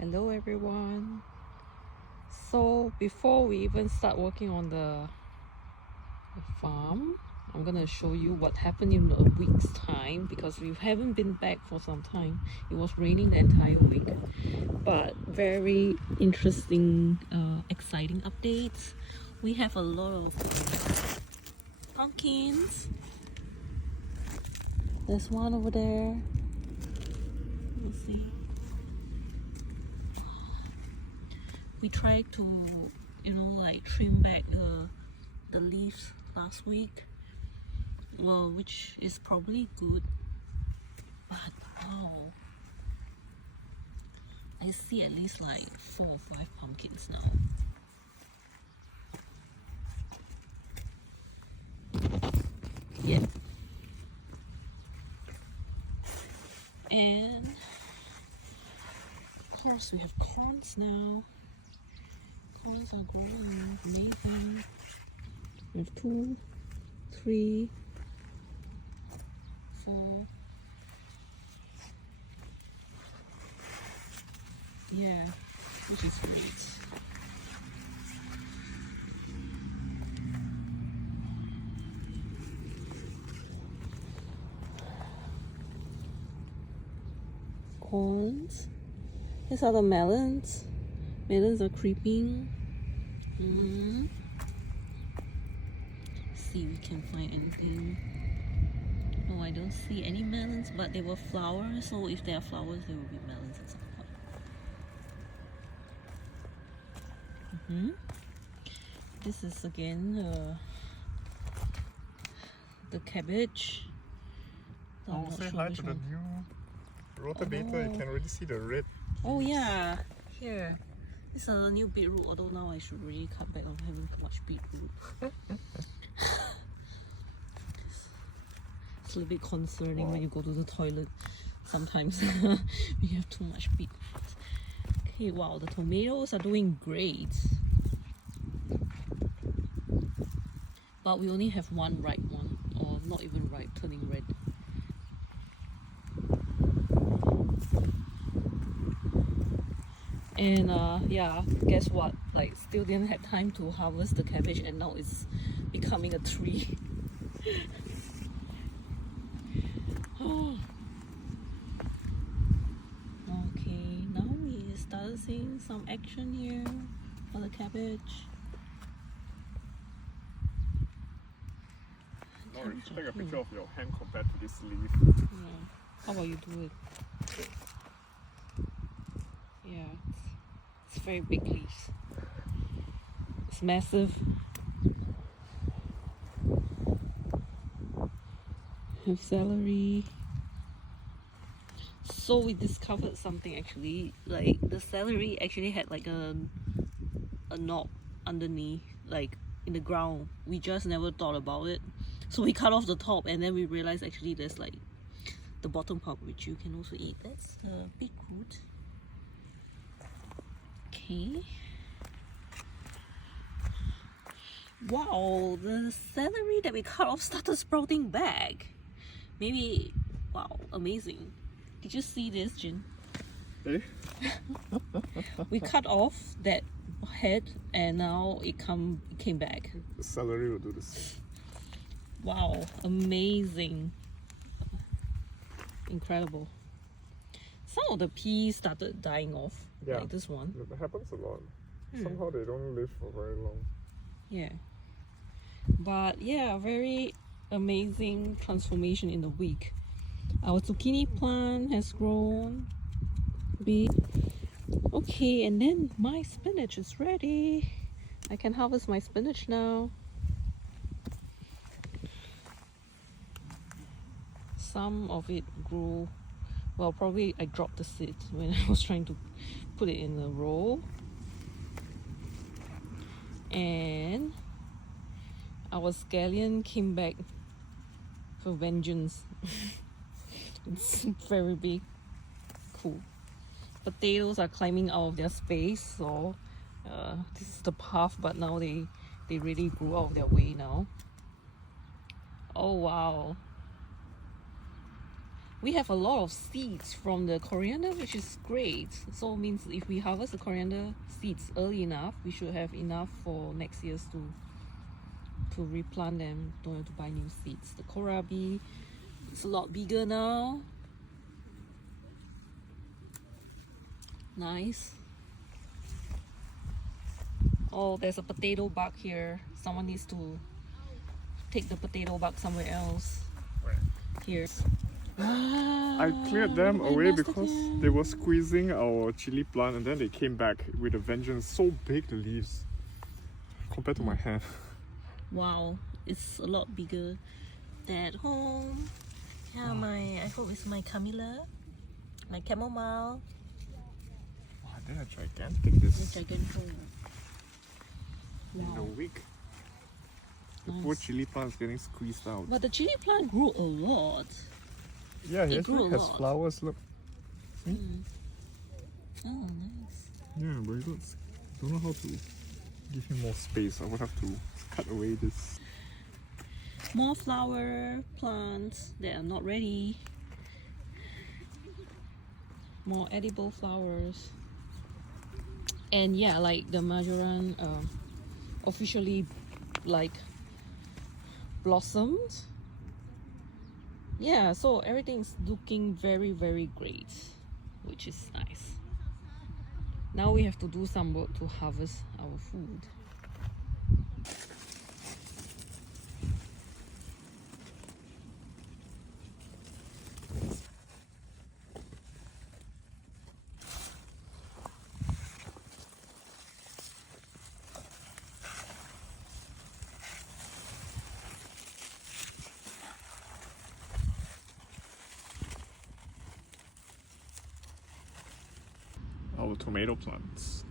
Hello everyone. So before we even start working on the farm, I'm gonna show you what happened in a week's time because we haven't been back for some time. It was raining the entire week, but very interesting, exciting updates. We have a lot of pumpkins. There's one over there. Let's see. We tried to, like trim back the leaves last week, well, which is probably good, but wow, I see at least like 4 or 5 pumpkins now. Yeah. And of course we have corns now. Corns are growing amazing. We have 2, 3, 4. Yeah, which is great. Corns. These are the melons. Melons are creeping. See if we can find anything. No, I don't see any melons, but they were flowers, so if there are flowers, there will be melons at some point. This is again the cabbage. Oh, say hi to the new rotavator. You can already see the red. Oh yeah, here. It's a new beetroot, although now I should really cut back on having too much beetroot. It's a little bit concerning when you go to the toilet. Sometimes we have too much beetroot. Okay, wow, the tomatoes are doing great. But we only have one ripe one, or not even ripe, turning red. And yeah, guess what? Like, still didn't have time to harvest the cabbage, and now it's becoming a tree. Okay, now we started seeing some action here for the cabbage. Now we should take a picture of your hand compared to this leaf. Yeah. How about you do it? Yeah, it's very big leaves. It's massive. Have celery. So we discovered something actually. Like the celery actually had like a knob underneath, like in the ground. We just never thought about it. So we cut off the top, and then we realized actually there's like the bottom part which you can also eat. That's the beetroot. Okay. Wow, the celery that we cut off started sprouting back. Maybe, wow, amazing. Did you see this, Jin? Eh? We cut off that head and now it came back. The celery will do the same. Wow, amazing. Incredible. Some of the peas started dying off, like this one. That happens a lot. Somehow they don't live for very long. Yeah. But yeah, very amazing transformation in the week. Our zucchini plant has grown big. Okay, and then my spinach is ready. I can harvest my spinach now. Some of it grew, well, probably I dropped the seeds when I was trying to put it in a row. And our scallion came back for vengeance. It's very big. Cool. Potatoes are climbing out of their space, so this is the path, but now they really grew out of their way now. Oh wow. we have a lot of seeds from the coriander, which is great. So it means if we harvest the coriander seeds early enough, we should have enough for next year's to replant them. Don't have to buy new seeds. The kohlrabi is a lot bigger now. Nice. Oh, there's a potato bug here. Someone needs to take the potato bug somewhere else. Where? Here. I cleared them away because they were squeezing our chili plant, and then they came back with a vengeance. So big, the leaves compared to my hand. Wow, it's a lot bigger. At home. Yeah, I hope it's my Camilla, my chamomile. Wow, they're gigantic. This Gigantic. in a Wow. week. The poor chili plant is getting squeezed out. But the chili plant grew a lot. Yeah, it it grew actually a has lot. flowers. Look. Oh, nice. Yeah, but it looks. Don't know how to give him more space. I would have to cut away this. More flower plants that are not ready. More edible flowers. And yeah, like the marjoram officially like blossomed. Yeah, so everything's looking very, very great, which is nice. Now we have to do some work to harvest our food. Our tomato plants.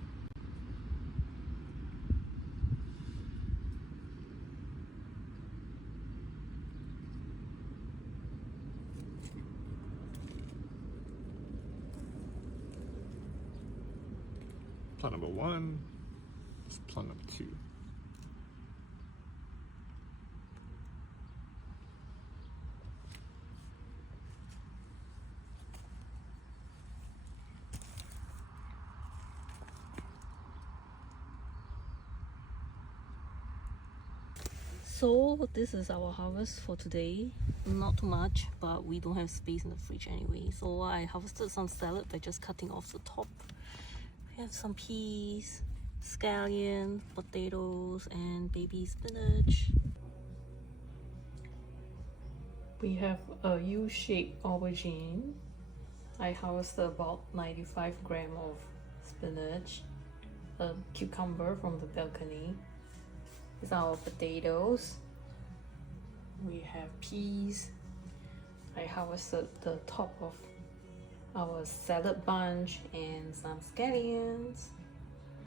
Plant number 1. This is plant number 2. So this is our harvest for today. Not too much, but we don't have space in the fridge anyway. So I harvested some salad by just cutting off the top. We have some peas, scallion, potatoes, and baby spinach. We have a U-shaped aubergine. I harvested about 95 grams of spinach, a cucumber from the balcony. These are our potatoes. We have peas. I harvested the top of our salad bunch and some scallions.